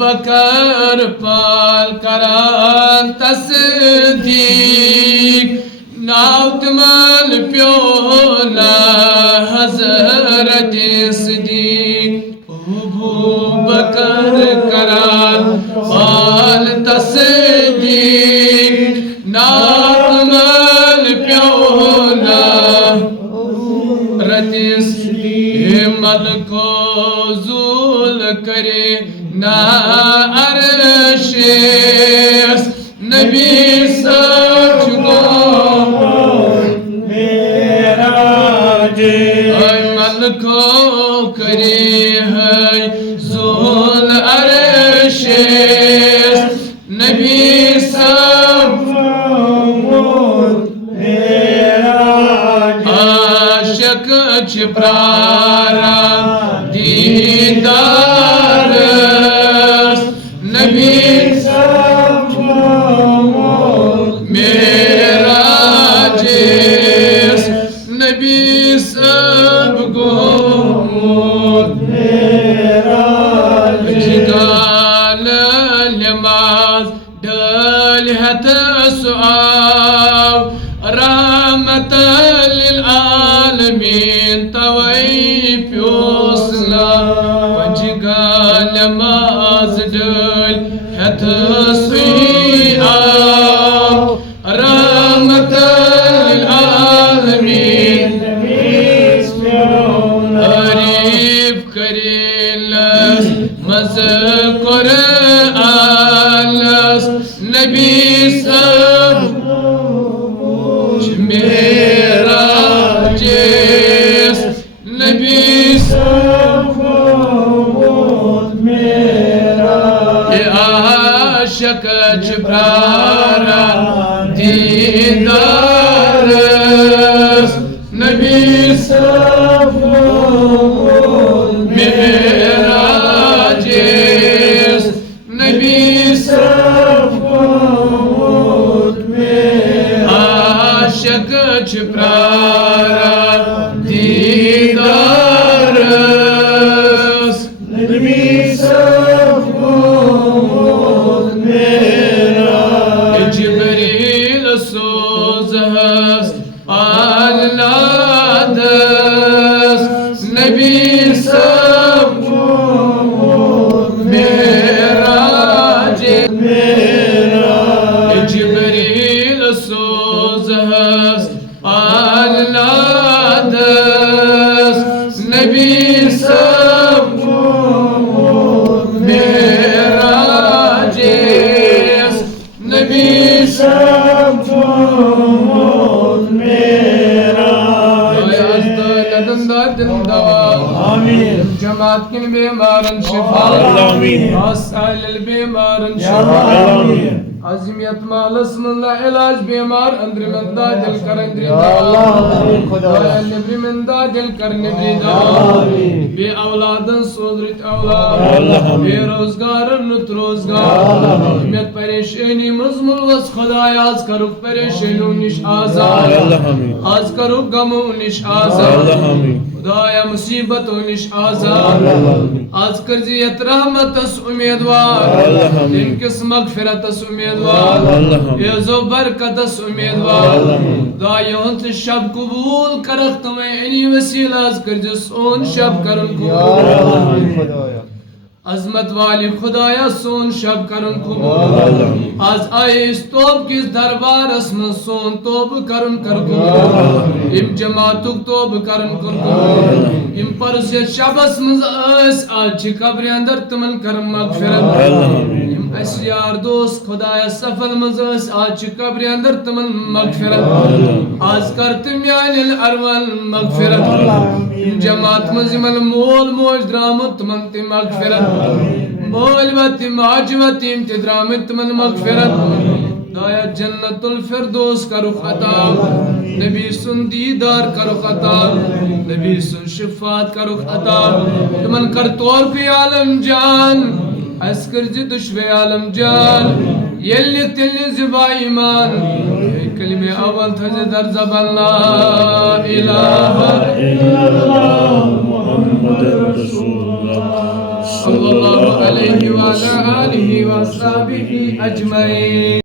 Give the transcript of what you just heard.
बकर पाल करान तस्दीक नाउतमल प्योला हजरत सिद्दीक अबू बकर करान पाल तस्दीक नाउतमल प्योला रतिस हिम्मत को ज़ूल करे ना अरशेस नबी सच को हिम्मत को करे है ज़ूल अरशेस नबी सब आशिक छिप्रारा दीदार नबी सब मेराजेस नबी सब को जिगाल नमाज डल हत सुआव रहमत लिल आलमीन तवई प्योसला पंजगाल नमाज डल हत सुआव रहमत लिल आलमीन तारीफ करेलस मज़कुर आलस नबी सब मेराजेस नबी सब ये आशिक छिप्रारा दीदार नबी सब मेराजेस नबी सब आशिक छिप्रारा दीदार नबी सब जिब्रील सोज़हस आलनादस नबी सब मेराजे जिब्रील सोज़हस आलनादस नबी सब मेराजेस नबी सब जमात किन बीमारन शिफा आसाइल बीमारन शिफा अज़मियत मालस मुल्ला इलाज बीमार अंदर मंदा दिल कर अंदर निब्री मंदा दिल कर निब्री बे औलादन सोदरित औलाद बे रोजगार नुत रोजगार में परेशानी मुल्लस खुदाय आज करो परेशानी निश आजाद आज करो गमो निश आजाद खुदाया मुसीबतों निश आजाद आज कर जियत रहमतस उम्मीदवार इनकिस मगफिरतस उम्मीदवार ये जो बरकतस उम्मीदवार खुदायों से शब कबूल करख तुम्हें इन्हीं वसीला आज कर जो सोन शब करन कबूल अजमत वाली खुदाया सोन शब करन कबूल आज आए इस तोब किस दरबार में सोन तोब करन कर कबूल इम जमातुक तोब करन कर कबूल इम पर से शबस मज़ आज कब्र अंदर तमन कर मगफिरत इम अस यार दोस्त खुदाया सफल मज़ आज कब्र अंदर तमन मगफिरत आज कर तुम यानिल अरवल मगफिरत इम जमात मज़िमल मोल मोज द्रामत तमन ते मगफिरत मोल वतिम आजवतिम ते द्रामत तमन मगफिरत दाया जन्नतुल फिरदौस करो खता नबी सुन दीदार करो खता नबी सुन शिफात करो खता तमन कर तौर पे आलम जान अस्कर जी दुश्वे आलम जान यल्ली तिल्ली ज़िबा ईमान कलिमे अवल था दर ज़बान ला इलाहा इल्लल्लाह सल्लल्लाहु अलैहि व आलिहि व अस्हाबिहि अजमईन।